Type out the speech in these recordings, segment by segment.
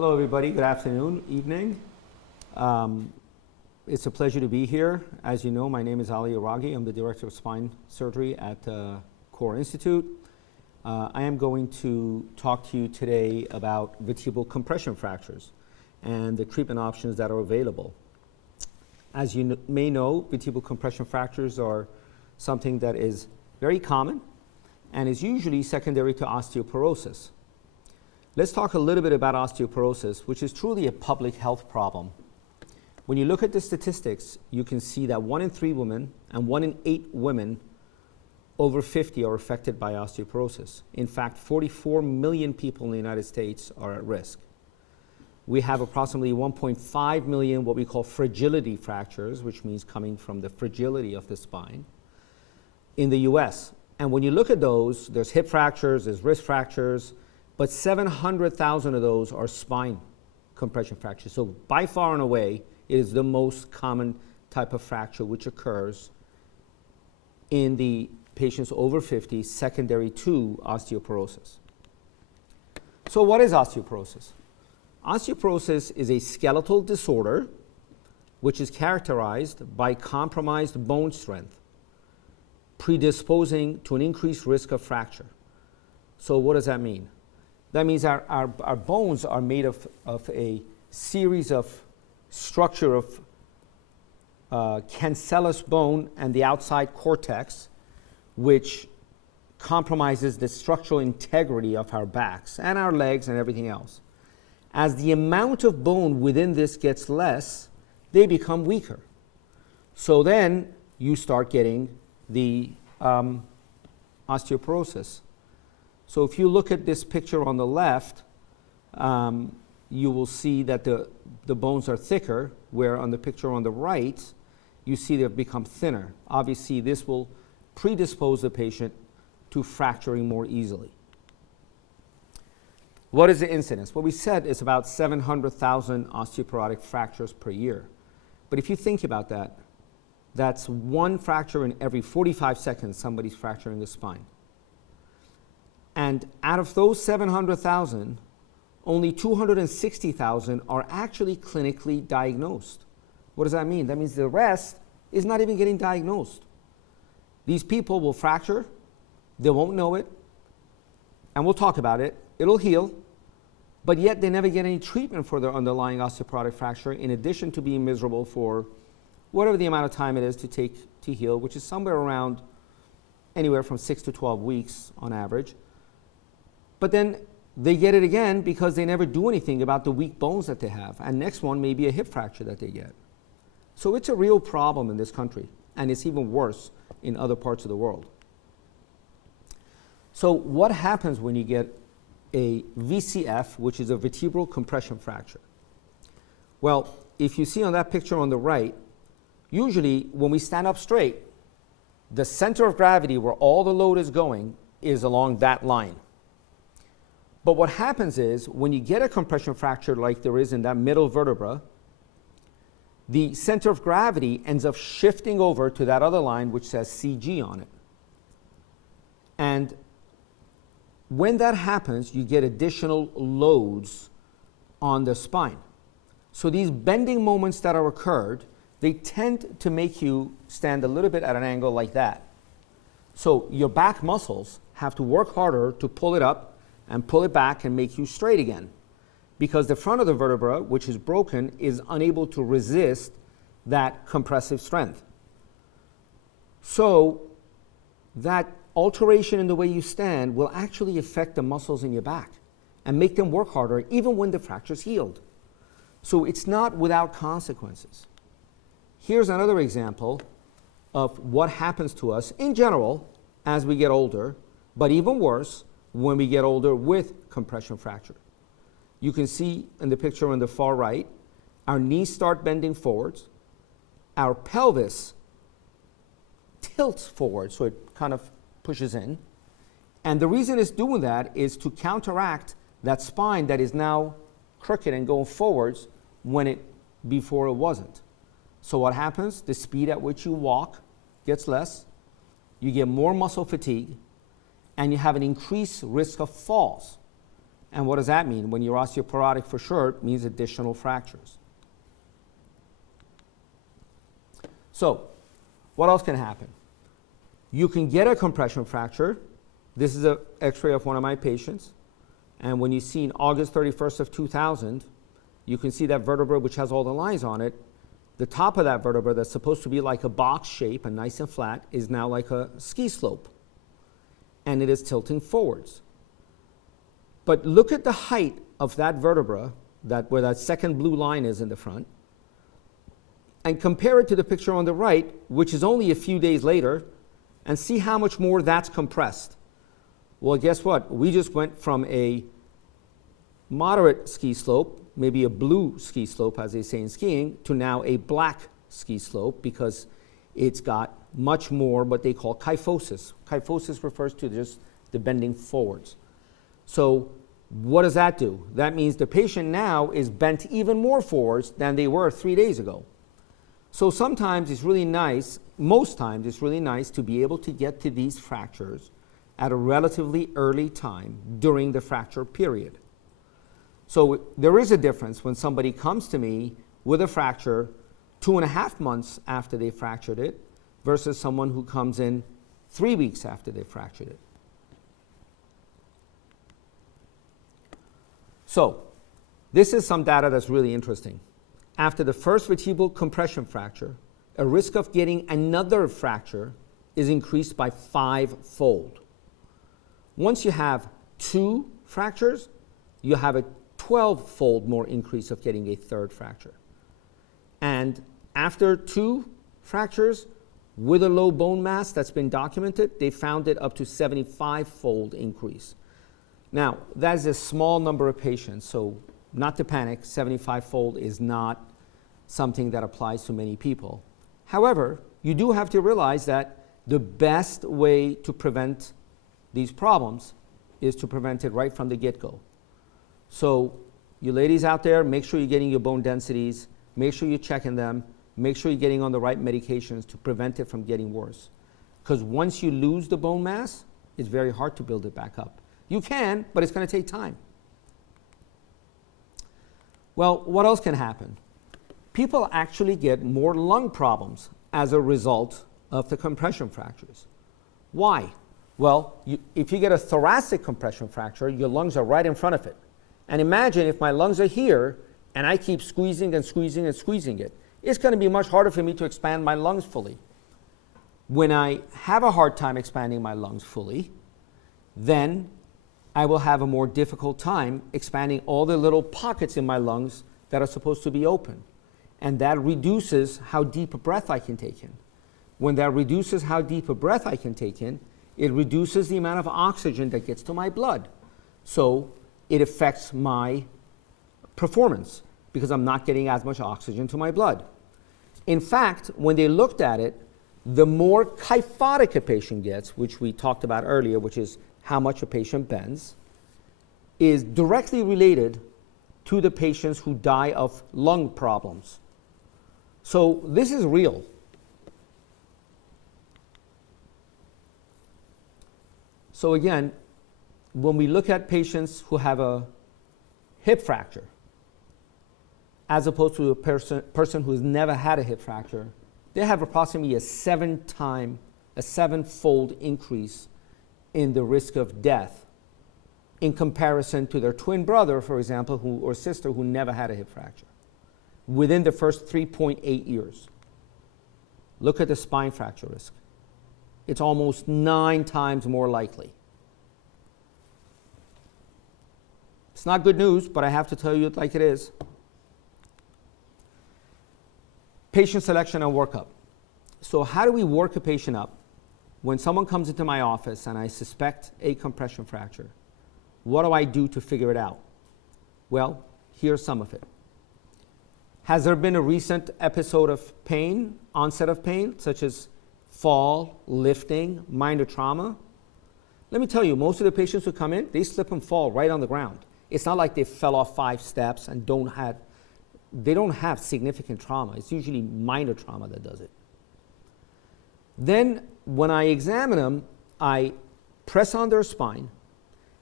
Hello, everybody. Good afternoon, evening. It's a pleasure to be here. As you know, my name is Ali Araghi. I'm the Director of Spine Surgery at Core Institute. I am going to talk to you today about vertebral compression fractures and the treatment options that are available. As you may know, vertebral compression fractures are something that is very common and is usually secondary to osteoporosis. Let's talk a little bit about osteoporosis, which is truly a public health problem. When you look at the statistics, you can see that 1 in 3 women and 1 in 8 women over 50 are affected by osteoporosis. In fact, 44 million people in the United States are at risk. We have approximately 1.5 million what we call fragility fractures, which means coming from the fragility of the spine, in the US. And when you look at those, there's hip fractures, there's wrist fractures, but 700,000 of those are spine compression fractures. So by far and away, it is the most common type of fracture which occurs in the patients over 50 secondary to osteoporosis. So what is osteoporosis? Osteoporosis is a skeletal disorder which is characterized by compromised bone strength, predisposing to an increased risk of fracture. So what does that mean? That means our bones are made of a series of structure of cancellous bone and the outside cortex, which compromises the structural integrity of our backs and our legs and everything else. As the amount of bone within this gets less, they become weaker. So then you start getting the osteoporosis. So if you look at this picture on the left, you will see that the bones are thicker, where on the picture on the right, you see they've become thinner. Obviously, this will predispose the patient to fracturing more easily. What is the incidence? Well, we said it's about 700,000 osteoporotic fractures per year. But if you think about that, that's one fracture in every 45 seconds somebody's fracturing the spine. And out of those 700,000, only 260,000 are actually clinically diagnosed. What does that mean? That means the rest is not even getting diagnosed. These people will fracture, they won't know it, and we'll talk about it. It'll heal, but yet they never get any treatment for their underlying osteoporotic fracture, in addition to being miserable for whatever the amount of time it is to take to heal, which is somewhere around anywhere from 6 to 12 weeks on average. But then they get it again because they never do anything about the weak bones that they have. And next one may be a hip fracture that they get. So it's a real problem in this country, and it's even worse in other parts of the world. So what happens when you get a VCF, which is a vertebral compression fracture? Well, if you see on that picture on the right, usually when we stand up straight, the center of gravity where all the load is going is along that line. But what happens is, when you get a compression fracture like there is in that middle vertebra, the center of gravity ends up shifting over to that other line which says CG on it. And when that happens, you get additional loads on the spine. So these bending moments that are occurred, they tend to make you stand a little bit at an angle like that. So your back muscles have to work harder to pull it up and pull it back and make you straight again, because the front of the vertebra, which is broken, is unable to resist that compressive strength. So that alteration in the way you stand will actually affect the muscles in your back and make them work harder even when the fracture's healed. So it's not without consequences. Here's another example of what happens to us in general as we get older, but even worse when we get older with compression fracture. You can see in the picture on the far right, our knees start bending forwards, our pelvis tilts forward, so it kind of pushes in. And the reason it's doing that is to counteract that spine that is now crooked and going forwards when before it wasn't. So what happens? The speed at which you walk gets less, you get more muscle fatigue, and you have an increased risk of falls. And what does that mean? When you're osteoporotic for sure, it means additional fractures. So, what else can happen? You can get a compression fracture. This is an x-ray of one of my patients. And when you see in August 31st of 2000, you can see that vertebra which has all the lines on it. The top of that vertebra that's supposed to be like a box shape and nice and flat is now like a ski slope. And it is tilting forwards. But look at the height of that vertebra, where that second blue line is in the front, and compare it to the picture on the right, which is only a few days later, and see how much more that's compressed. Well, guess what? We just went from a moderate ski slope, maybe a blue ski slope, as they say in skiing, to now a black ski slope because it's got much more what they call kyphosis. Kyphosis refers to just the bending forwards. So what does that do? That means the patient now is bent even more forwards than they were 3 days ago. So sometimes it's really nice, most times it's really nice to be able to get to these fractures at a relatively early time during the fracture period. So there is a difference when somebody comes to me with a fracture 2.5 months after they fractured it versus someone who comes in 3 weeks after they fractured it. So this is some data that's really interesting. After the first vertebral compression fracture, a risk of getting another fracture is increased by 5-fold. Once you have 2 fractures, you have a 12-fold more increase of getting a third fracture. And after 2 fractures with a low bone mass that's been documented, they found it up to 75-fold increase. Now, that is a small number of patients, so not to panic, 75-fold is not something that applies to many people. However, you do have to realize that the best way to prevent these problems is to prevent it right from the get-go. So you ladies out there, make sure you're getting your bone densities, make sure you're checking them, make sure you're getting on the right medications to prevent it from getting worse. Because once you lose the bone mass, it's very hard to build it back up. You can, but it's going to take time. Well, what else can happen? People actually get more lung problems as a result of the compression fractures. Why? Well, if you get a thoracic compression fracture, your lungs are right in front of it. And imagine if my lungs are here and I keep squeezing and squeezing and squeezing it. It's going to be much harder for me to expand my lungs fully. When I have a hard time expanding my lungs fully, then I will have a more difficult time expanding all the little pockets in my lungs that are supposed to be open. And that reduces how deep a breath I can take in. When that reduces how deep a breath I can take in, it reduces the amount of oxygen that gets to my blood. So it affects my performance because I'm not getting as much oxygen to my blood. In fact, when they looked at it, the more kyphotic a patient gets, which we talked about earlier, which is how much a patient bends, is directly related to the patients who die of lung problems. So this is real. So again, when we look at patients who have a hip fracture, as opposed to a person who's never had a hip fracture, they have approximately a 7-fold increase in the risk of death in comparison to their twin brother, for example, or sister who never had a hip fracture within the first 3.8 years. Look at the spine fracture risk. It's almost 9 times more likely. It's not good news, but I have to tell you it like it is. Patient selection and workup. So how do we work a patient up? When someone comes into my office and I suspect a compression fracture, what do I do to figure it out? Well, here's some of it. Has there been a recent episode of pain, onset of pain, such as fall, lifting, minor trauma? Let me tell you, most of the patients who come in, they slip and fall right on the ground. It's not like they fell off 5 steps and they don't have significant trauma. It's usually minor trauma that does it. Then when I examine them, I press on their spine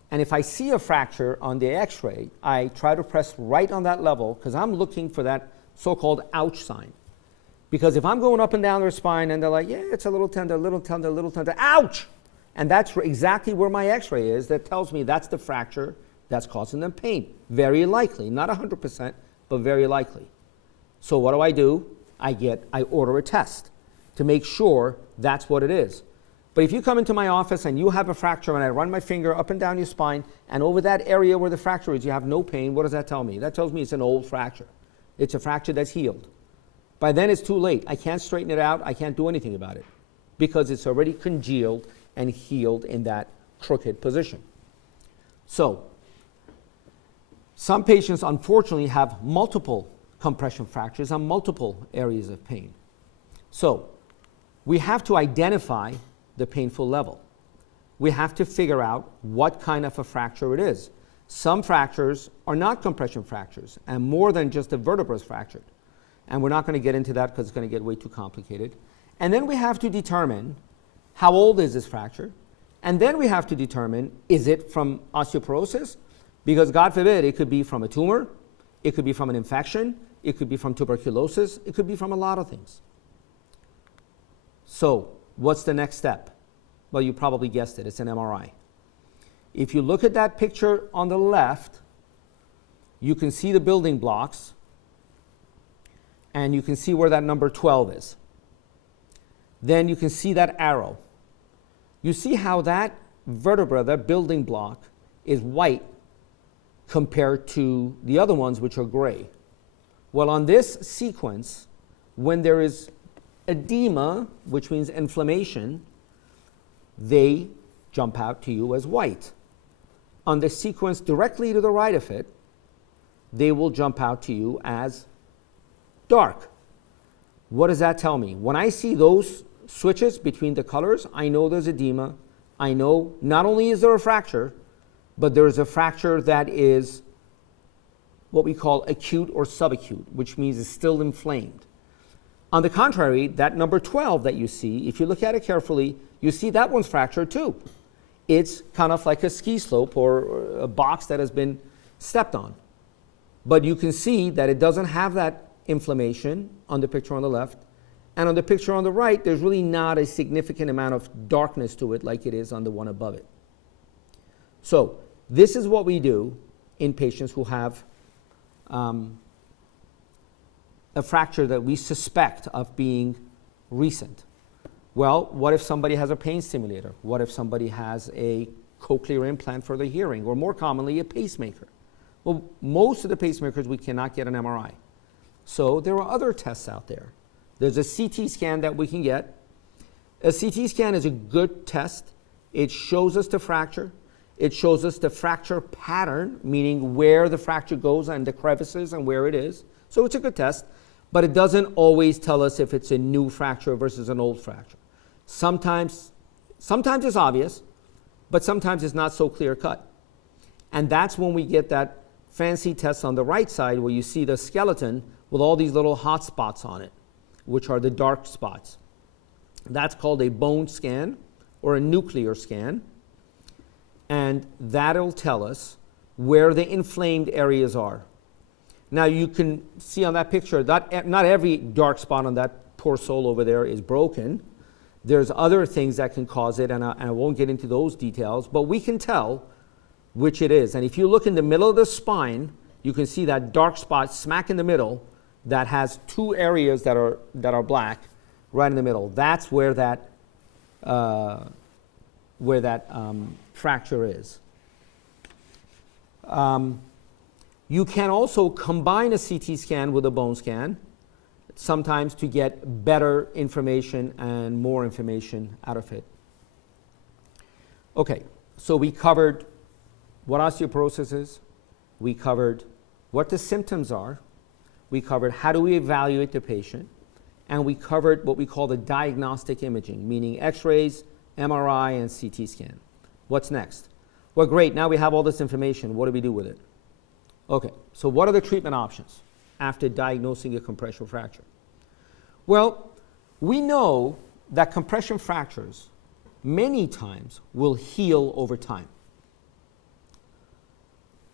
And if I see a fracture on the x-ray, I try to press right on that level because I'm looking for that so-called ouch sign. Because if I'm going up and down their spine and they're like, yeah, it's a little tender, ouch! And that's exactly where my x-ray is that tells me that's the fracture that's causing them pain. Very likely, not 100%, but very likely. So what do? I order a test to make sure that's what it is. But if you come into my office and you have a fracture and I run my finger up and down your spine and over that area where the fracture is, you have no pain, what does that tell me? That tells me it's an old fracture. It's a fracture that's healed. By then it's too late. I can't straighten it out. I can't do anything about it because it's already congealed and healed in that crooked position. So, some patients unfortunately have multiple compression fractures on multiple areas of pain. So, we have to identify the painful level. We have to figure out what kind of a fracture it is. Some fractures are not compression fractures and more than just the vertebra is fractured. And we're not going to get into that because it's going to get way too complicated. And then we have to determine how old is this fracture. And then we have to determine, is it from osteoporosis? Because God forbid, it could be from a tumor, it could be from an infection, it could be from tuberculosis, it could be from a lot of things. So, what's the next step? Well, you probably guessed it, it's an MRI. If you look at that picture on the left, you can see the building blocks, and you can see where that number 12 is. Then you can see that arrow. You see how that vertebra, that building block, is white compared to the other ones which are gray. Well, on this sequence, when there is edema, which means inflammation, they jump out to you as white. On the sequence directly to the right of it, they will jump out to you as dark. What does that tell me? When I see those switches between the colors, I know there's edema. I know not only is there a fracture, but there is a fracture that is what we call acute or subacute, which means it's still inflamed. On the contrary, that number 12 that you see, if you look at it carefully, you see that one's fractured too. It's kind of like a ski slope or a box that has been stepped on. But you can see that it doesn't have that inflammation on the picture on the left. And on the picture on the right, there's really not a significant amount of darkness to it like it is on the one above it. So this is what we do in patients who have a fracture that we suspect of being recent. Well, what if somebody has a pain stimulator? What if somebody has a cochlear implant for their hearing, or more commonly, a pacemaker? Well, most of the pacemakers we cannot get an MRI. So there are other tests out there. There's a CT scan that we can get. A CT scan is a good test. It shows us the fracture. It shows us the fracture pattern, meaning where the fracture goes and the crevices and where it is. So it's a good test, but it doesn't always tell us if it's a new fracture versus an old fracture. Sometimes it's obvious, but sometimes it's not so clear cut. And that's when we get that fancy test on the right side where you see the skeleton with all these little hot spots on it, which are the dark spots. That's called a bone scan or a nuclear scan. And that'll tell us where the inflamed areas are. Now you can see on that picture that not every dark spot on that poor soul over there is broken. There's other things that can cause it, and I won't get into those details, but we can tell which it is. And if you look in the middle of the spine, you can see that dark spot smack in the middle that has two areas that are black right in the middle. That's where that fracture is. You can also combine a CT scan with a bone scan, sometimes to get better information and more information out of it. Okay, so we covered what osteoporosis is. We covered what the symptoms are. We covered how do we evaluate the patient. And we covered what we call the diagnostic imaging, meaning x-rays, MRI, and CT scan. What's next? Well, great, now we have all this information. What do we do with it? Okay, so what are the treatment options after diagnosing a compression fracture? Well, we know that compression fractures many times will heal over time.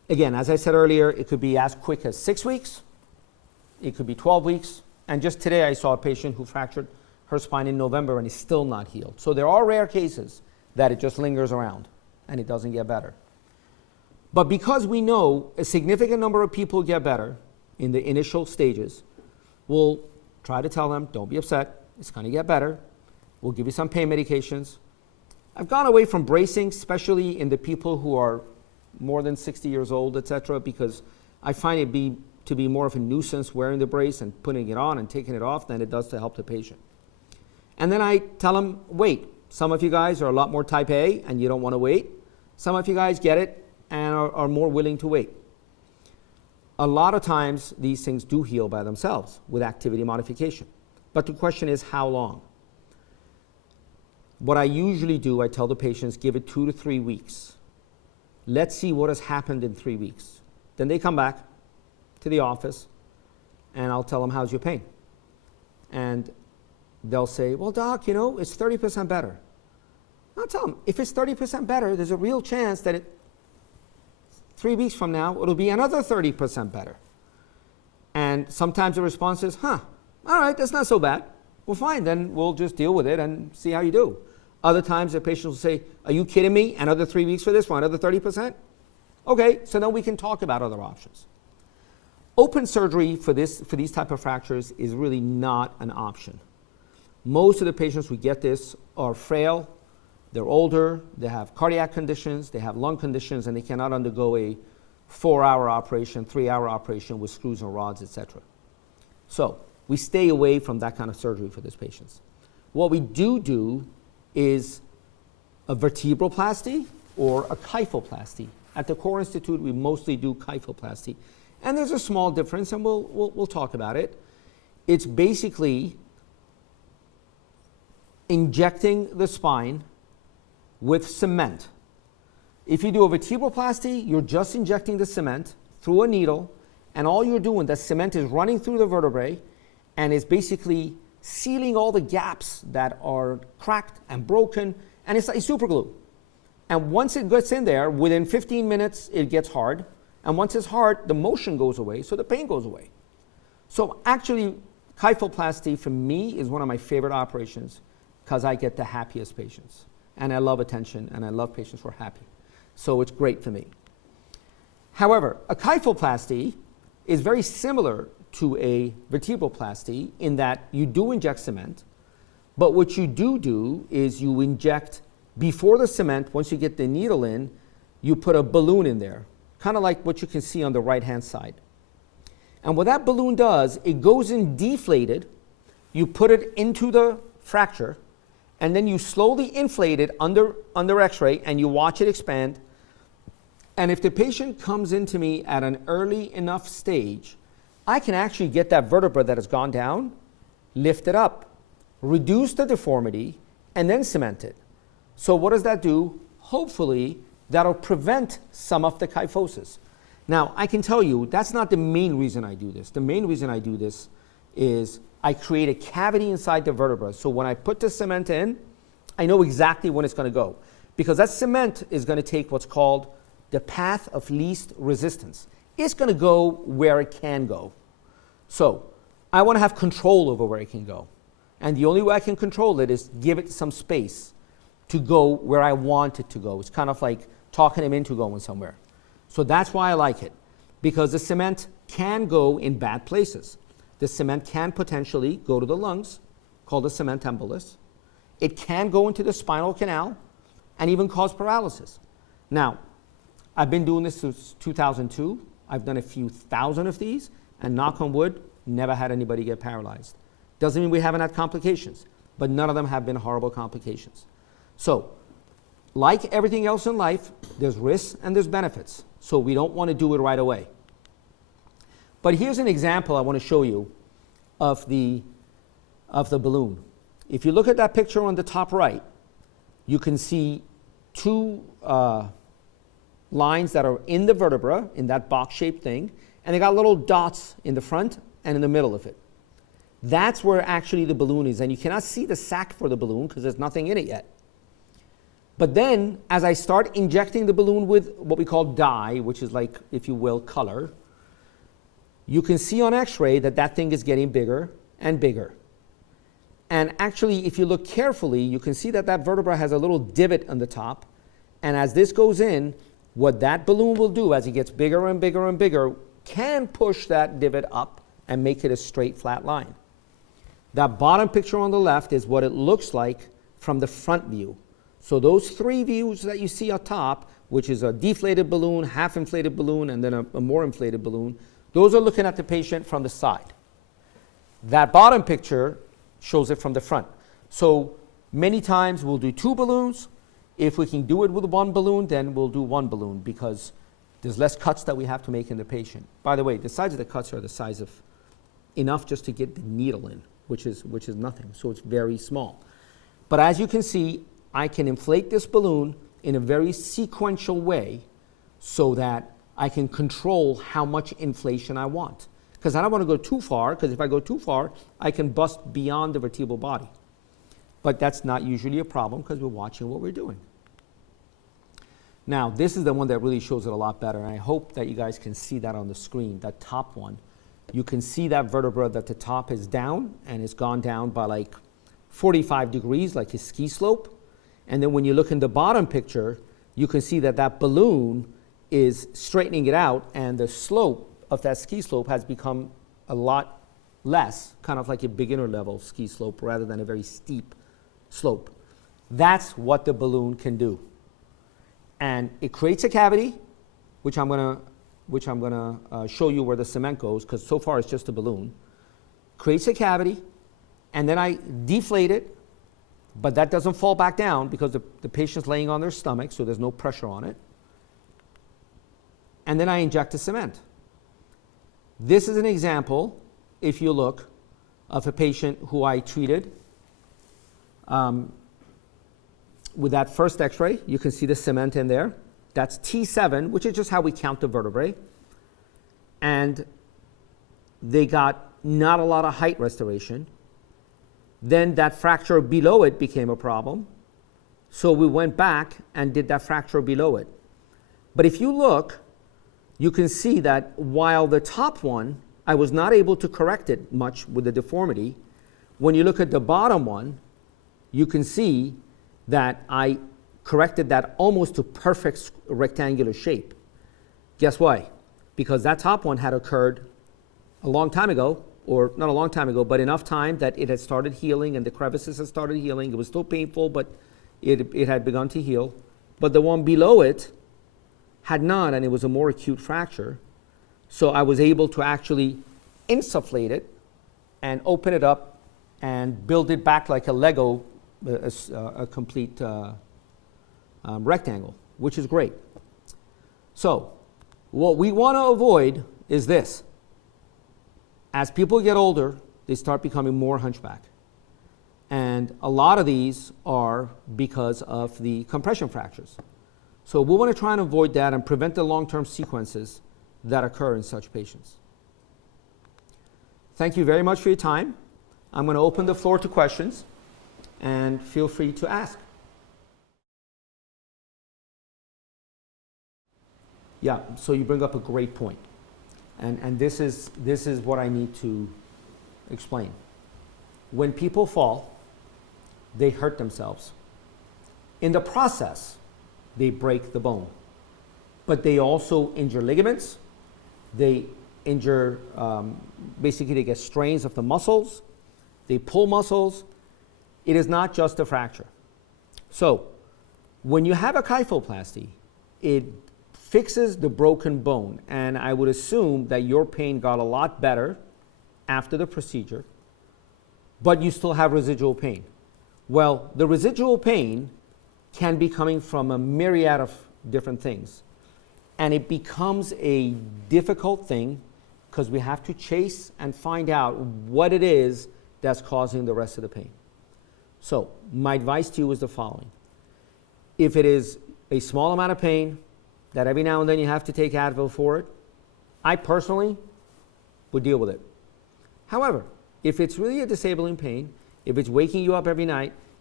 Again, as I said earlier, it could be as quick as 6 weeks. It could be 12 weeks. And just today I saw a patient who fractured her spine in November and is still not healed. So there are rare cases that it just lingers around and it doesn't get better. But because we know a significant number of people get better in the initial stages, we'll try to tell them, don't be upset, it's going to get better. We'll give you some pain medications. I've gone away from bracing, especially in the people who are more than 60 years old, etc., because I find it to be more of a nuisance wearing the brace and putting it on and taking it off than it does to help the patient. And then I tell them, wait. Some of you guys are a lot more type A and you don't want to wait. Some of you guys get it and are more willing to wait. A lot of times these things do heal by themselves with activity modification. But the question is how long? What I usually do, I tell the patients, give it 2 to 3 weeks. Let's see what has happened in 3 weeks. Then they come back to the office and I'll tell them, how's your pain? And they'll say, well, doc, it's 30% better. I'll tell them, if it's 30% better, there's a real chance that 3 weeks from now, it'll be another 30% better. And sometimes the response is, all right, that's not so bad. Well, fine, then we'll just deal with it and see how you do. Other times the patient will say, are you kidding me? Another 3 weeks for this one, another 30%? Okay, so then we can talk about other options. Open surgery for these type of fractures is really not an option. Most of the patients who get this are frail, they're older, they have cardiac conditions, they have lung conditions, and they cannot undergo a 4-hour operation, 3-hour operation with screws and rods, etc. So we stay away from that kind of surgery for these patients. What we do is a vertebroplasty or a kyphoplasty. At the Core Institute, we mostly do kyphoplasty. And there's a small difference, and we'll talk about it. It's basically injecting the spine with cement. If you do a vertebroplasty, you're just injecting the cement through a needle, and all you're doing, the cement is running through the vertebrae and is basically sealing all the gaps that are cracked and broken, and it's like super glue. And once it gets in there, within 15 minutes, it gets hard. And once it's hard, the motion goes away, so the pain goes away. So actually, kyphoplasty for me is one of my favorite operations because I get the happiest patients. And I love attention, and I love patients who are happy. So it's great for me. However, a kyphoplasty is very similar to a vertebroplasty in that you do inject cement, but what you do is you inject before the cement. Once you get the needle in, you put a balloon in there, kind of like what you can see on the right-hand side. And what that balloon does, it goes in deflated, you put it into the fracture, and then you slowly inflate it under x-ray, and you watch it expand. And if the patient comes into me at an early enough stage, I can actually get that vertebra that has gone down, lift it up, reduce the deformity, and then cement it. So what does that do? Hopefully, that'll prevent some of the kyphosis. Now, I can tell you, that's not the main reason I do this. The main reason I do this is I create a cavity inside the vertebra. So when I put the cement in, I know exactly when it's going to go. Because that cement is going to take what's called the path of least resistance. It's going to go where it can go. So I want to have control over where it can go. And the only way I can control it is give it some space to go where I want it to go. It's kind of like talking him into going somewhere. So that's why I like it. Because the cement can go in bad places. The cement can potentially go to the lungs, called a cement embolus. It can go into the spinal canal and even cause paralysis. Now, I've been doing this since 2002. I've done a few thousand of these, and knock on wood, never had anybody get paralyzed. Doesn't mean we haven't had complications, but none of them have been horrible complications. So, like everything else in life, there's risks and there's benefits. So we don't want to do it right away. But here's an example I want to show you of the balloon. If you look at that picture on the top right, you can see two lines that are in the vertebra, in that box-shaped thing, and they got little dots in the front and in the middle of it. That's where actually the balloon is, and you cannot see the sac for the balloon because there's nothing in it yet. But then, as I start injecting the balloon with what we call dye, which is like, if you will, color, you can see on x-ray that that thing is getting bigger and bigger. And actually, if you look carefully, you can see that that vertebra has a little divot on the top. And as this goes in, what that balloon will do as it gets bigger and bigger and bigger can push that divot up and make it a straight, flat line. That bottom picture on the left is what it looks like from the front view. So those three views that you see up top, which is a deflated balloon, half inflated balloon, and then a more inflated balloon, those are looking at the patient from the side. That bottom picture shows it from the front. So many times we'll do two balloons. If we can do it with one balloon, then we'll do one balloon because there's less cuts that we have to make in the patient. By the way, the size of the cuts are the size of enough just to get the needle in, which is nothing. So it's very small. But as you can see, I can inflate this balloon in a very sequential way so that I can control how much inflation I want. Because I don't want to go too far, because if I go too far, I can bust beyond the vertebral body. But that's not usually a problem because we're watching what we're doing. Now, this is the one that really shows it a lot better, and I hope that you guys can see that on the screen, that top one. You can see that vertebra that the top is down, and it's gone down by like 45 degrees, like his ski slope. And then when you look in the bottom picture, you can see that that balloon is straightening it out, and the slope of that ski slope has become a lot less, kind of like a beginner level ski slope rather than a very steep slope. That's what the balloon can do. And it creates a cavity, which I'm gonna show you where the cement goes, because so far it's just a balloon. Creates a cavity, and then I deflate it, but that doesn't fall back down because the patient's laying on their stomach, so there's no pressure on it. And then I inject the cement. This is an example, if you look, of a patient who I treated with that first x-ray. You can see the cement in there. That's T7, which is just how we count the vertebrae. And they got not a lot of height restoration. Then that fracture below it became a problem. So we went back and did that fracture below it. But if you look, you can see that while the top one, I was not able to correct it much with the deformity, when you look at the bottom one, you can see that I corrected that almost to perfect rectangular shape. Guess why? Because that top one had occurred a long time ago, or not a long time ago, but enough time that it had started healing and the crevices had started healing. It was still painful, but it had begun to heal. But the one below it had not, and it was a more acute fracture. So I was able to actually insufflate it and open it up and build it back like a Lego, a complete rectangle, which is great. So what we want to avoid is this. As people get older, they start becoming more hunchback. And a lot of these are because of the compression fractures. So we want to try and avoid that and prevent the long-term sequences that occur in such patients. Thank you very much for your time. I'm going to open the floor to questions, and feel free to ask. Yeah, so you bring up a great point. And this is what I need to explain. When people fall, they hurt themselves. In the process, they break the bone. But they also injure ligaments. They injure, basically they get strains of the muscles. They pull muscles. It is not just a fracture. So when you have a kyphoplasty, it fixes the broken bone, and I would assume that your pain got a lot better after the procedure, but you still have residual pain. Well, the residual pain can be coming from a myriad of different things, and it becomes a difficult thing because we have to chase and find out what it is that's causing the rest of the pain. So my advice to you is the following. If it is a small amount of pain that every now and then you have to take Advil for it, I personally would deal with it. However, if it's really a disabling pain, if it's waking you up every night,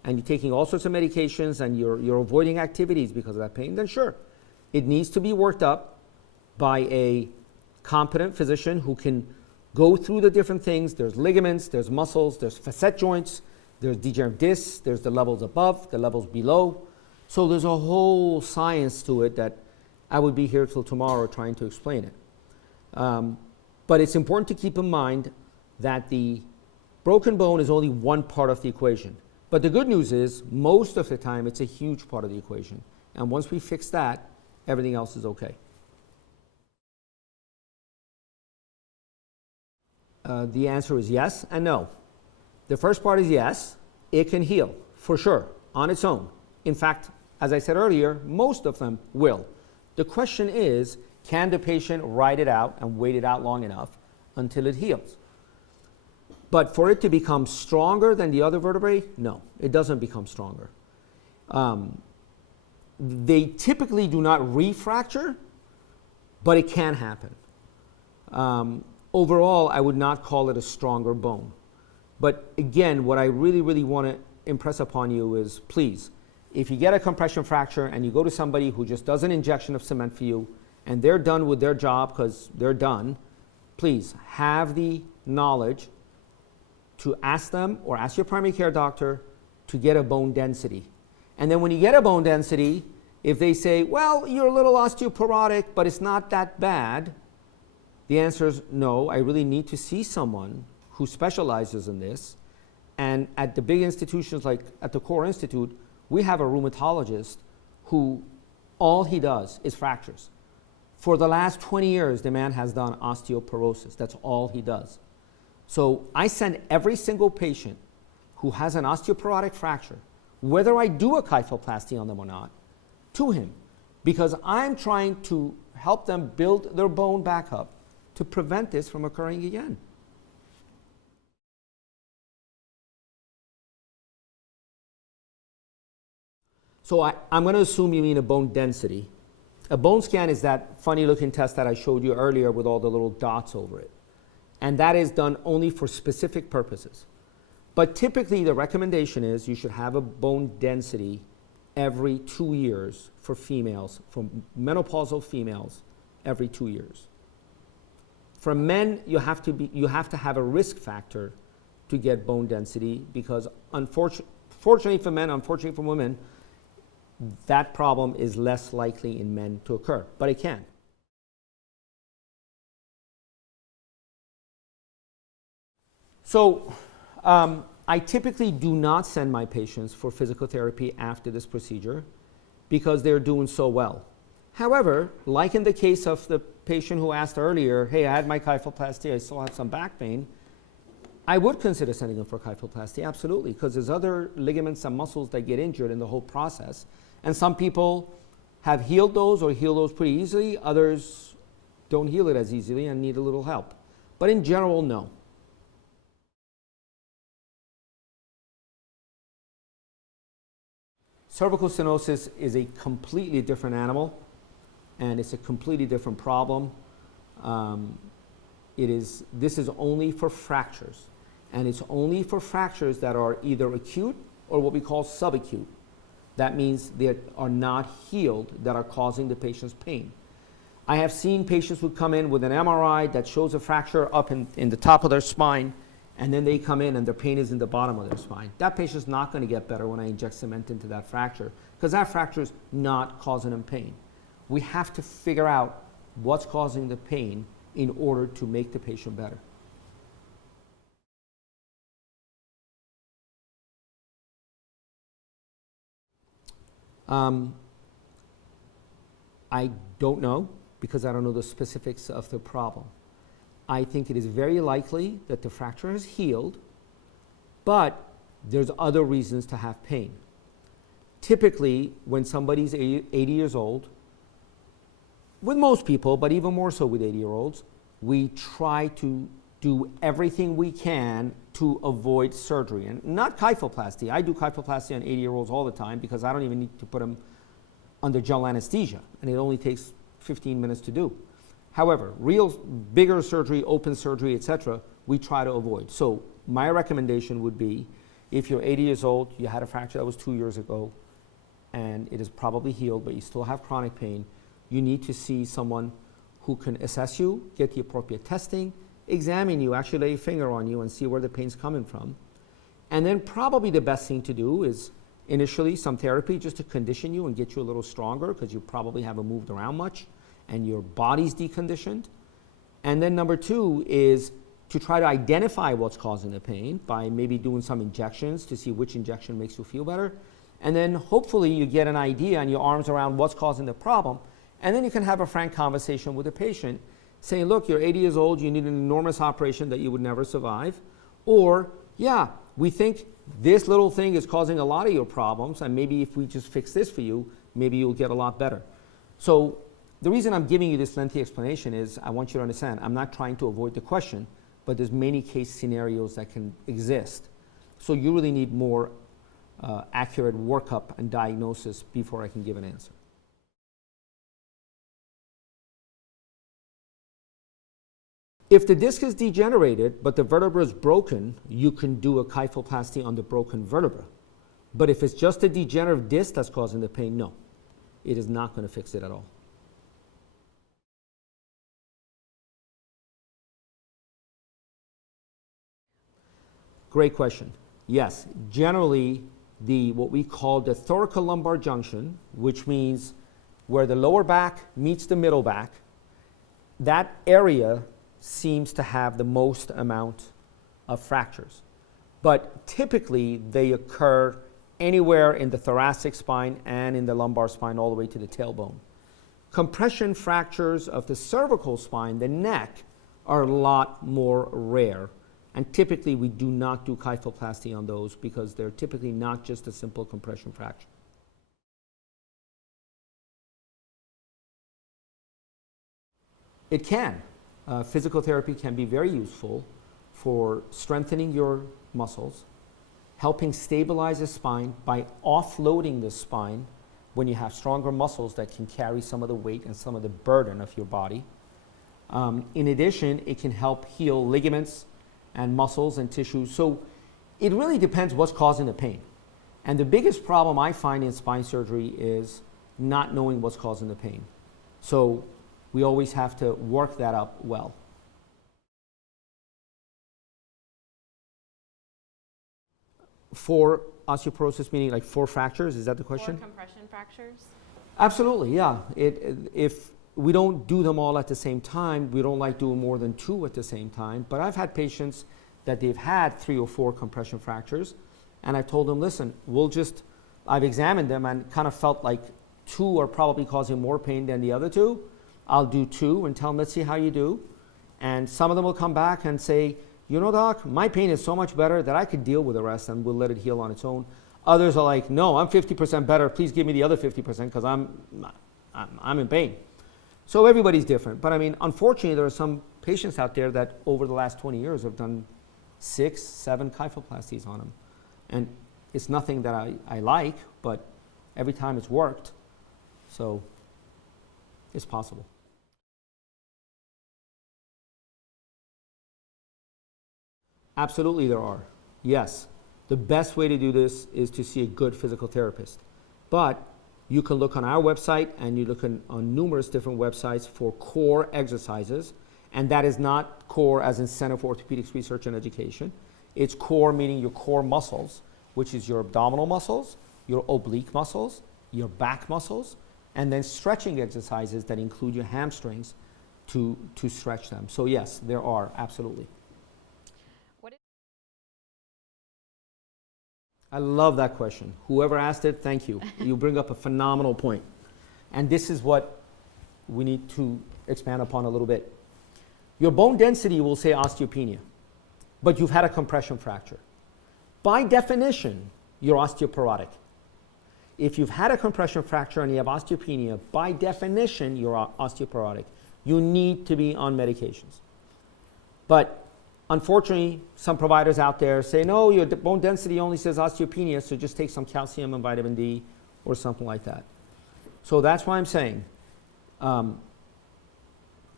and you're taking all sorts of medications and you're avoiding activities because of that pain, then sure, it needs to be worked up by a competent physician who can go through the different things. There's ligaments, there's muscles, there's facet joints, there's degenerative discs, there's the levels above, the levels below. So there's a whole science to it that I would be here till tomorrow trying to explain it. But it's important to keep in mind that the broken bone is only one part of the equation. But the good news is, most of the time, it's a huge part of the equation. And once we fix that, everything else is okay. The answer is yes and no. The first part is yes, it can heal, for sure, on its own. In fact, as I said earlier, most of them will. The question is, can the patient ride it out and wait it out long enough until it heals? But for it to become stronger than the other vertebrae, no, it doesn't become stronger. They typically do not refracture, but it can happen. Overall, I would not call it a stronger bone. But again, what I really, really want to impress upon you is, please, if you get a compression fracture and you go to somebody who just does an injection of cement for you and they're done with their job because they're done, please have the knowledge to ask them or ask your primary care doctor to get a bone density. And then when you get a bone density, if they say, well, you're a little osteoporotic, but it's not that bad, the answer is no, I really need to see someone who specializes in this. And at the big institutions like at the Core Institute, we have a rheumatologist who all he does is fractures. For the last 20 years, the man has done osteoporosis. That's all he does. So I send every single patient who has an osteoporotic fracture, whether I do a kyphoplasty on them or not, to him, because I'm trying to help them build their bone back up to prevent this from occurring again. So I'm going to assume you mean a bone density. A bone scan is that funny looking test that I showed you earlier with all the little dots over it. And that is done only for specific purposes. But typically the recommendation is you should have a bone density every 2 years for females, for menopausal females, every 2 years. For men, you have to have a risk factor to get bone density because fortunately for men, unfortunately for women, that problem is less likely in men to occur, but it can. So I typically do not send my patients for physical therapy after this procedure because they're doing so well. However, like in the case of the patient who asked earlier, hey, I had my kyphoplasty, I still have some back pain, I would consider sending them for kyphoplasty, absolutely, because there's other ligaments and muscles that get injured in the whole process. And some people have healed those or heal those pretty easily. Others don't heal it as easily and need a little help. But in general, no. Cervical stenosis is a completely different animal, and it's a completely different problem. This is only for fractures, and it's only for fractures that are either acute or what we call subacute. That means they are not healed, that are causing the patient's pain. I have seen patients who come in with an MRI that shows a fracture up in the top of their spine, and then they come in and their pain is in the bottom of their spine. That patient's not going to get better when I inject cement into that fracture, because that fracture is not causing them pain. We have to figure out what's causing the pain in order to make the patient better. I don't know, because I don't know the specifics of the problem. I think it is very likely that the fracture has healed, but there's other reasons to have pain. Typically, when somebody's 80 years old, with most people, but even more so with 80-year-olds, we try to do everything we can to avoid surgery. And not kyphoplasty. I do kyphoplasty on 80-year-olds all the time because I don't even need to put them under general anesthesia, and it only takes 15 minutes to do. However, real bigger surgery, open surgery, etc., we try to avoid. So my recommendation would be, If you're 80 years old, you had a fracture that was 2 years ago, and it is probably healed, but you still have chronic pain, you need to see someone who can assess you, get the appropriate testing, examine you, actually lay a finger on you and see where the pain's coming from. And then probably the best thing to do is initially some therapy just to condition you and get you a little stronger, because you probably haven't moved around much and your body's deconditioned. And then number two is to try to identify what's causing the pain by maybe doing some injections to see which injection makes you feel better. And then hopefully you get an idea and your arms around what's causing the problem. And then you can have a frank conversation with the patient saying, look, you're 80 years old, you need an enormous operation that you would never survive. Or, yeah, we think this little thing is causing a lot of your problems, and maybe if we just fix this for you, maybe you'll get a lot better. So the reason I'm giving you this lengthy explanation is I want you to understand I'm not trying to avoid the question, but there's many case scenarios that can exist. So you really need more accurate workup and diagnosis before I can give an answer. If the disc is degenerated, but the vertebra is broken, you can do a kyphoplasty on the broken vertebra. But if it's just a degenerative disc that's causing the pain, no, it is not going to fix it at all. Great question. Yes, generally what we call the thoracolumbar junction, which means where the lower back meets the middle back, that area seems to have the most amount of fractures. But typically they occur anywhere in the thoracic spine and in the lumbar spine all the way to the tailbone. Compression fractures of the cervical spine, the neck, are a lot more rare. And typically we do not do kyphoplasty on those because they're typically not just a simple compression fracture. It can. Physical therapy can be very useful for strengthening your muscles, helping stabilize the spine by offloading the spine when you have stronger muscles that can carry some of the weight and some of the burden of your body. In addition, it can help heal ligaments and muscles and tissues. So it really depends what's causing the pain. And the biggest problem I find in spine surgery is not knowing what's causing the pain. So we always have to work that up well. For osteoporosis, meaning like 4 fractures, is that the question? 4 compression fractures? Absolutely, yeah. If we don't do them all at the same time, we don't like doing more than 2 at the same time, but I've had patients that they've had 3 or 4 compression fractures, and I've told them, listen, I've examined them and kind of felt like 2 are probably causing more pain than the other 2. I'll do 2 and tell them, let's see how you do. And some of them will come back and say, you know, doc, my pain is so much better that I could deal with the rest and we'll let it heal on its own. Others are like, no, I'm 50% better. Please give me the other 50% because I'm in pain. So everybody's different. But I mean, unfortunately, there are some patients out there that over the last 20 years have done 6, 7 kyphoplasties on them. And it's nothing that I like, but every time it's worked. So it's possible. Absolutely there are. Yes. The best way to do this is to see a good physical therapist. But you can look on our website and you look on numerous different websites for core exercises. And that is not core as in Center for Orthopedics Research and Education. It's core meaning your core muscles, which is your abdominal muscles, your oblique muscles, your back muscles, and then stretching exercises that include your hamstrings to stretch them. So yes, there are, absolutely. I love that question. Whoever asked it, thank you. You bring up a phenomenal point. And this is what we need to expand upon a little bit. Your bone density will say osteopenia, but you've had a compression fracture. By definition, you're osteoporotic. If you've had a compression fracture and you have osteopenia, by definition, you're osteoporotic. You need to be on medications. But unfortunately, some providers out there say, no, your bone density only says osteopenia, so just take some calcium and vitamin D or something like that. So that's why I'm saying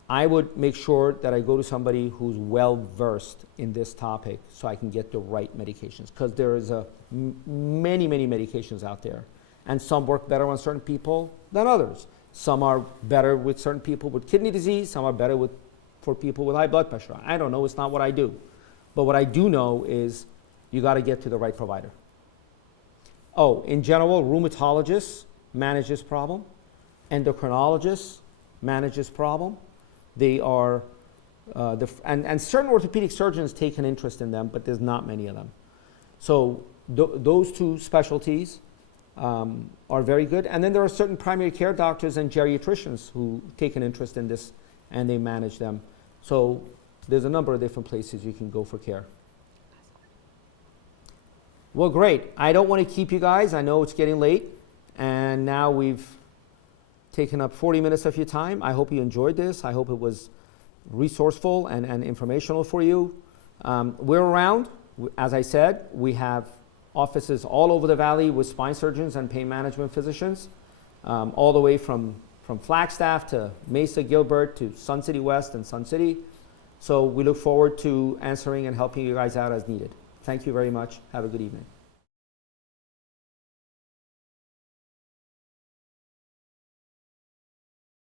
I would make sure that I go to somebody who's well versed in this topic so I can get the right medications, because there is many medications out there, and some work better on certain people than others. Some are better with certain people with kidney disease, some are better for people with high blood pressure. I don't know, it's not what I do. But what I do know is you got to get to the right provider. Oh, in general, rheumatologists manage this problem, endocrinologists manage this problem. They are, and certain orthopedic surgeons take an interest in them, but there's not many of them. So those two specialties are very good. And then there are certain primary care doctors and geriatricians who take an interest in this, and they manage them. So there's a number of different places you can go for care. Well, great. I don't want to keep you guys. I know it's getting late, and now we've taken up 40 minutes of your time. I hope you enjoyed this. I hope it was resourceful and informational for you. We're around. As I said, we have offices all over the valley with spine surgeons and pain management physicians, all the way from Flagstaff to Mesa, Gilbert to Sun City West and Sun City. So we look forward to answering and helping you guys out as needed. Thank you very much. Have a good evening.